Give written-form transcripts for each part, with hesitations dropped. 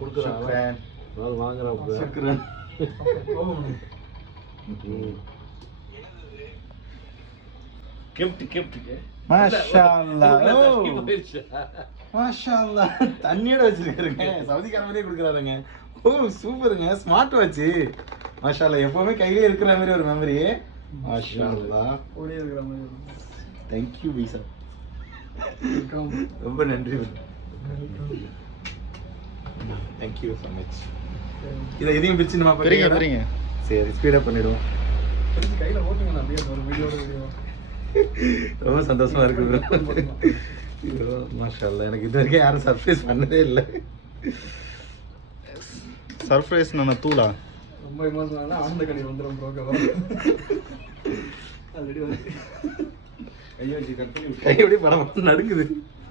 கொடுக்குறேன் வாங்குறேன் தண்ணியோட வச்சிருக்காருங்க சவுதிக்கார மாதிரியே கொடுக்குறாருங்க ஓ சூப்பருங்க ஸ்மார்ட் வாட்ச் மாஷால்லா எப்பவுமே கையிலே இருக்கிற மாதிரி ஒரு மெமரி மாஷால்லா ஓடியே இருக்கிற மாதிரி தேங்க்யூ பீசா ரொம்ப நன்றி தேங்க்யூ ஸோ மச் இதை எதையும் பிரிச்சு நம்ம போறீங்க சரி ஸ்பீடப் பண்ணிடுவோம் கையில் ஓட்டுங்க அப்படியே ஒரு வீடியோ ரொம்ப சந்தோஷமா இருக்கு மாஷால்லா எனக்கு இது வரைக்கும் யாரும் சர்ப்ரைஸ் பண்ணதே இல்லை சர்ப்ரைஸ் நான் தூளா ரொம்ப எமோஷனல் ஆனந்த கனி வந்துடும் ப்ரோக்கவா ஆல்ரெடி வந்து கையை வச்சு கட் பண்ணி கை எப்படி பரவாயில்ல நடுங்குது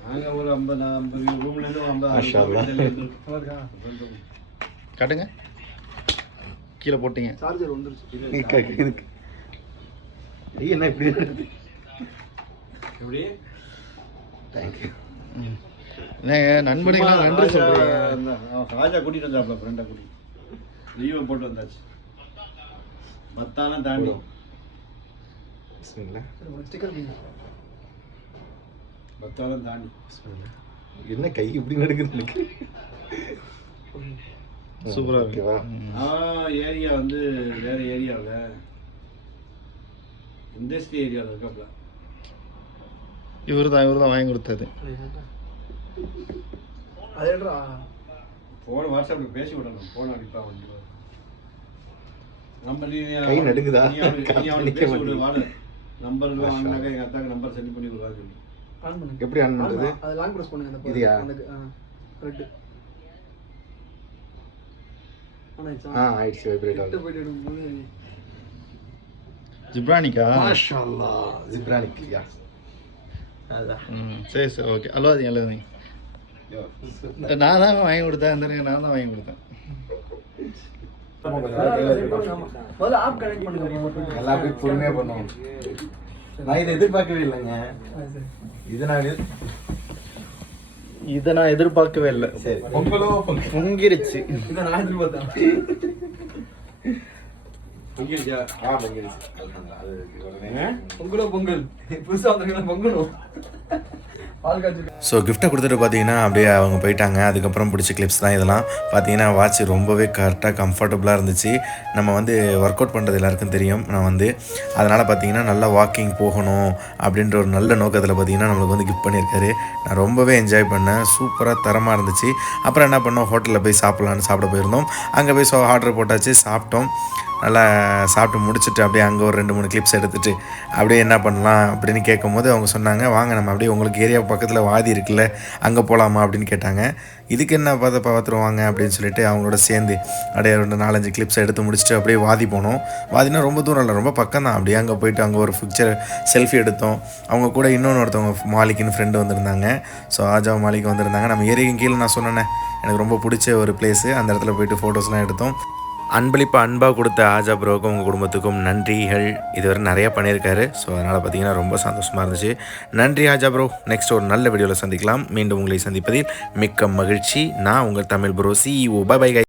நாங்கள் ஒரு 50 ரூம்லேருந்து 50 காட்டுங்க கீழே போட்டீங்க சார்ஜர் வந்துருச்சு என்ன இப்படி எப்படி தேங்க்யூ நண்பனுக்கு நன்றி சொல்றீங்க ராஜா கூட்டிட்டு வந்தாப்ல ஃப்ரெண்டை கூட்டி லீவை போட்டு வந்தாச்சு மத்தாலும் தாண்டி மத்தாலும் தாண்டி என்ன கை இப்படி நடக்குது எனக்கு சூப்பரா இருக்குவா ஏரியா வந்து வேற ஏரியாவில் இண்டஸ்ட்ரி ஏரியாவில் இருக்காப்ல இவர் தான் வாங்கி கொடுத்தது போன வாட்ஸ்அப்ல பேசி விடணும் போன அடிப்பா வந்து நம்பர் கை நடுக்குதா பேசி விடு வாட நம்பர் வாங்கினாக்க எங்க அத்தாக்கு நம்பர் சென்ட் பண்ணி கொடுக்காது எப்படி ஆன் பண்றது அது லாங் பிரஸ் பண்ணுங்க அந்த இதுயா ரெட் ஆயிடுச்சு வைப்ரேட் ஆகுது ஜிப்ரானிக்கா மாஷாஅல்லாஹ் ஜிப்ரானிக்கியா அதான் சரி சரி ஓகே அழுவாதீங்க அழுவாதீங்க நான் தான் வாங்கி கொடுத்தேன் அந்த நான் தான் வாங்கி கொடுத்தேன் எல்லாத்தையும் பொறுமையா பண்ணுவோம் நான் இதை எதிர்பார்க்கவே இல்லைங்க இதை நான் எதிர்பார்க்கவே இல்லை சரி பொங்கலோ பொங்கிருச்சு இதை நான் எதிர்பார்த்தேன் பொங்கிருச்சா பொங்கிருச்சு பொங்கலோ பொங்கல் புதுசாக வந்துருக்கீங்களா பொங்கலும் ஸோ கிஃப்ட்டை கொடுத்துட்டு பார்த்தீங்கன்னா அப்படியே அவங்க போயிட்டாங்க. அதுக்கப்புறம் பிடிச்ச கிளிப்ஸ் தான் இதெல்லாம். பார்த்தீங்கன்னா வாட்ச் ரொம்பவே கரெக்டாக கம்ஃபர்டபுளாக இருந்துச்சு. நம்ம வந்து ஒர்க் அவுட் பண்ணுறது எல்லாருக்கும் தெரியும். நான் வந்து அதனால் பார்த்தீங்கன்னா நல்லா வாக்கிங் போகணும் அப்படின்ற ஒரு நல்ல நோக்கத்தில் பார்த்தீங்கன்னா நம்மளுக்கு வந்து கிஃப்ட் பண்ணியிருக்காரு. நான் ரொம்பவே என்ஜாய் பண்ணேன். சூப்பராக தரமாக இருந்துச்சு. அப்புறம் என்ன பண்ணோம், ஹோட்டலில் போய் சாப்பிட்லான்னு சாப்பிட போயிருந்தோம். அங்கே போய் ஆர்டர் போட்டாச்சு, சாப்பிட்டோம். நல்லா சாப்பிட்டு முடிச்சுட்டு அப்படியே அங்கே ஒரு 2-3 கிளிப்ஸ் எடுத்துகிட்டு அப்படியே என்ன பண்ணலாம் அப்படின்னு கேட்கும்போது அவங்க சொன்னாங்க, வாங்க நம்ம அப்படியே உங்களுக்கு ஏரியா பக்கத்தில் வாதி இருக்குல்ல அங்கே போகலாமா அப்படின்னு கேட்டாங்க. இதுக்கு என்ன பார்த்துருவாங்க அப்படின்னு சொல்லிட்டு அவங்களோட சேர்ந்து அப்படியே 4-5 கிளிப்ஸ் எடுத்து முடிச்சுட்டு அப்படியே வாதி போனோம். வாதினா ரொம்ப தூரம் இல்லை, ரொம்ப பக்கம் தான். அப்படியே அங்கே போயிட்டு அங்கே ஒரு பிக்சர் செல்ஃபி எடுத்தோம். அவங்க கூட ஒருத்தவங்க மாலிக்குன்னு ஃப்ரெண்டு வந்திருந்தாங்க. ஸோ ஆஜா மாலிக்கு வந்திருந்தாங்க. நம்ம ஏரியாவுக்கு கீழே நான் சொன்னேன் எனக்கு ரொம்ப பிடிச்ச ஒரு பிளேஸு, அந்த இடத்துல போயிட்டு ஃபோட்டோஸ்லாம் எடுத்தோம். அன்பளிப்பாக கொடுத்த ஆஜா ப்ரோவுக்கும் உங்கள் குடும்பத்துக்கும் நன்றிகள். இதுவரை நிறையா பண்ணியிருக்காரு. ஸோ அதனால் பார்த்தீங்கன்னா ரொம்ப சந்தோஷமாக இருந்துச்சு. நன்றி ஆஜா ப்ரோ. நெக்ஸ்ட் ஒரு நல்ல வீடியோவில் சந்திக்கலாம். மீண்டும் உங்களை சந்திப்பதில் மிக்க மகிழ்ச்சி. நான் உங்கள் Tamil bro. CEO. Bye by.